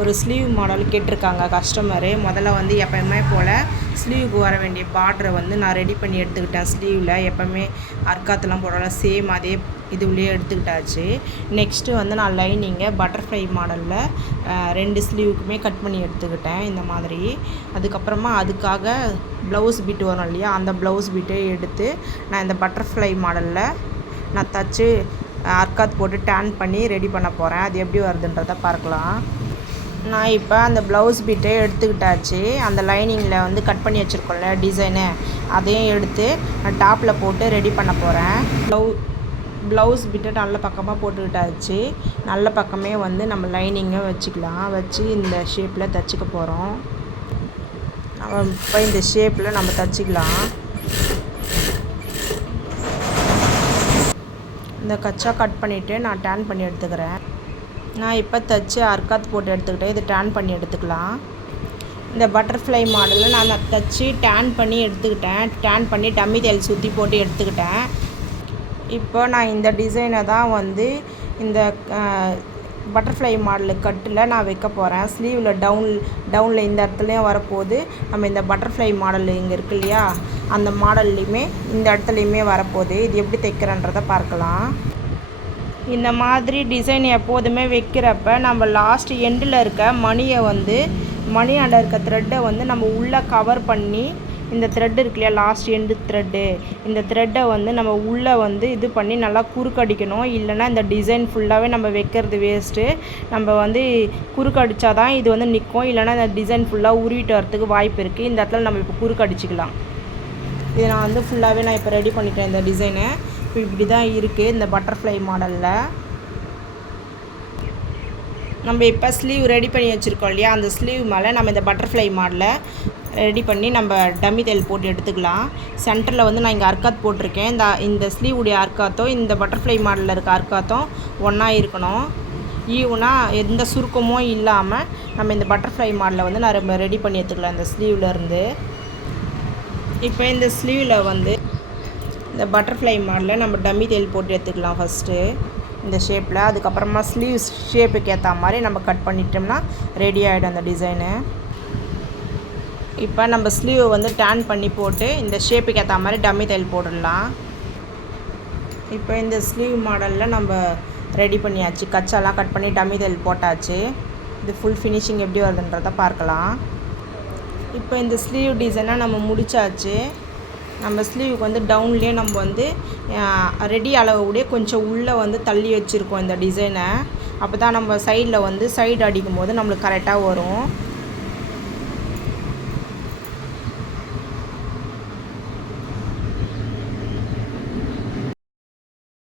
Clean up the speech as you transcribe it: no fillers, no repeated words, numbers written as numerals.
ஒரு sleeve model கேட்டிருக்காங்க customer. முதல்ல வந்து எப்போயுமே போல் ஸ்லீவுக்கு வர வேண்டிய பார்டரை வந்து நான் ரெடி பண்ணி எடுத்துக்கிட்டேன். ஸ்லீவில் எப்போவுமே அர்க்காத்தெல்லாம் போடல, சேம் அதே இதுவுலேயே எடுத்துக்கிட்டாச்சு. நெக்ஸ்ட்டு வந்து நான் லைனிங்கை பட்டர்ஃப்ளை மாடலில் 2 ஸ்லீவுக்குமே கட் பண்ணி எடுத்துக்கிட்டேன் இந்த மாதிரி. அதுக்கப்புறமா அதுக்காக ப்ளவுஸ் பிட் வரும் இல்லையா, அந்த ப்ளவுஸ் பிட்டே எடுத்து நான் இந்த பட்டர்ஃப்ளை மாடலில் நான் தச்சு அர்க்காத் போட்டு டேன் பண்ணி ரெடி பண்ண போகிறேன். அது எப்படி வருதுன்றதை பார்க்கலாம். நான் இப்போ அந்த ப்ளவுஸ் பிட்டே எடுத்துக்கிட்டாச்சு. அந்த லைனிங்கில் வந்து கட் பண்ணி வச்சுருக்கோம்ல டிசைனு, அதையும் எடுத்து நான் டாப்பில் போட்டு ரெடி பண்ண போகிறேன். ப்ளவுஸ் பிட்டை நல்ல பக்கமாக போட்டுக்கிட்டாச்சு. நல்ல பக்கமே வந்து நம்ம லைனிங்கை வச்சுக்கலாம். வச்சு இந்த ஷேப்பில் தைச்சிக்க போகிறோம். இப்போ இந்த ஷேப்பில் நம்ம தைச்சிக்கலாம். இந்த கச்சா கட் பண்ணிவிட்டு நான் டேன் பண்ணி எடுத்துக்கிறேன். நான் இப்போ தைச்சி அர்க்காத் போட்டு எடுத்துக்கிட்டேன். இது டேன் பண்ணி எடுத்துக்கலாம். இந்த பட்டர்ஃப்ளை மாடலில் நான் தைச்சி டேன் பண்ணி எடுத்துக்கிட்டேன். டேன் பண்ணி டம்மி தையல் சுற்றி போட்டு எடுத்துக்கிட்டேன். இப்போ நான் இந்த டிசைனை தான் வந்து இந்த பட்டர்ஃப்ளை மாடலு கட்டில் நான் வைக்க போகிறேன். ஸ்லீவில் டவுனில் இந்த இடத்துலையும் வரப்போகுது. நம்ம இந்த பட்டர்ஃப்ளை மாடல் இங்கே இருக்கு இல்லையா, அந்த மாடல்லையுமே இந்த இடத்துலையுமே வரப்போகுது. இது எப்படி தைக்கிறன்றதை பார்க்கலாம். இந்த மாதிரி டிசைன் எப்போதுமே வைக்கிறப்ப நம்ம லாஸ்ட் எண்டில் இருக்க மணியாண்ட இருக்க த்ரெட்டை வந்து நம்ம உள்ளே கவர் பண்ணி, இந்த த்ரெட் இருக்கு இல்லையா லாஸ்ட் எண்டு த்ரெட்டு, இந்த த்ரெட்டை வந்து நம்ம உள்ளே வந்து இது பண்ணி நல்லா குறுக்கடிக்கணும். இல்லைன்னா இந்த டிசைன் ஃபுல்லாகவே நம்ம வைக்கிறது வேஸ்ட்டு. நம்ம வந்து குறுக்கடிச்சா தான் இது வந்து நிற்கும். இல்லைனா இந்த டிசைன் ஃபுல்லாக உருவிட்டு வரத்துக்கு வாய்ப்பு இருக்குது. இந்த இடத்துல நம்ம இப்போ குறுக்கடிச்சிக்கலாம். இது நான் வந்து ஃபுல்லாகவே நான் இப்போ ரெடி பண்ணிட்டேன் இந்த டிசைனை. இப்போ இப்படி தான் இருக்குது இந்த பட்டர்ஃப்ளை மாடலில். நம்ம இப்போ ஸ்லீவ் ரெடி பண்ணி வச்சுருக்கோம் இல்லையா, அந்த ஸ்லீவ் மேலே நம்ம இந்த பட்டர்ஃப்ளை மாடலை ரெடி பண்ணி நம்ம டம்மி தையல் போட்டு எடுத்துக்கலாம். சென்டரில் வந்து நான் இங்கே அர்க்காத் போட்டிருக்கேன். இந்த ஸ்லீவுடைய அர்க்காத்தும் இந்த பட்டர்ஃப்ளை மாடலில் இருக்க அர்க்காத்தும் ஒன்றா இருக்கணும். ஈவனாக எந்த சுருக்கமும் இல்லாமல் நம்ம இந்த பட்டர்ஃப்ளை மாடலை வந்து நம்ம ரெடி பண்ணி எடுத்துக்கலாம் இந்த ஸ்லீவ்லேருந்து. இப்போ இந்த ஸ்லீவில் வந்து இந்த பட்டர்ஃப்ளை மாடலில் நம்ம டம்மி தையல் போட்டு எடுத்துக்கலாம் ஃபஸ்ட்டு இந்த ஷேப்பில். அதுக்கப்புறமா ஸ்லீவ் ஷேப்புக்கு ஏற்ற மாதிரி நம்ம கட் பண்ணிட்டோம்னா ரெடி ஆகிடும் அந்த டிசைனு. இப்போ நம்ம ஸ்லீவை வந்து டேன் பண்ணி போட்டு இந்த ஷேப்புக்கு ஏற்ற மாதிரி டம்மி தையல் போட்டுடலாம். இப்போ இந்த ஸ்லீவ் மாடலில் நம்ம ரெடி பண்ணியாச்சு. கச்சாலாம் கட் பண்ணி டம்மி தையல் போட்டாச்சு. இது ஃபுல் ஃபினிஷிங் எப்படி வருதுன்றதை பார்க்கலாம். இப்போ இந்த ஸ்லீவ் டிசைனை நம்ம முடித்தாச்சு. நம்ம ஸ்லீவுக்கு வந்து டவுன்லேயே நம்ம வந்து ரெடி அளவுடைய கொஞ்சம் உள்ளே வந்து தள்ளி வச்சுருக்கோம் இந்த டிசைனை. அப்போ தான் நம்ம சைடில் வந்து சைடு அடிக்கும் போது நம்மளுக்கு கரெக்டாக வரும்.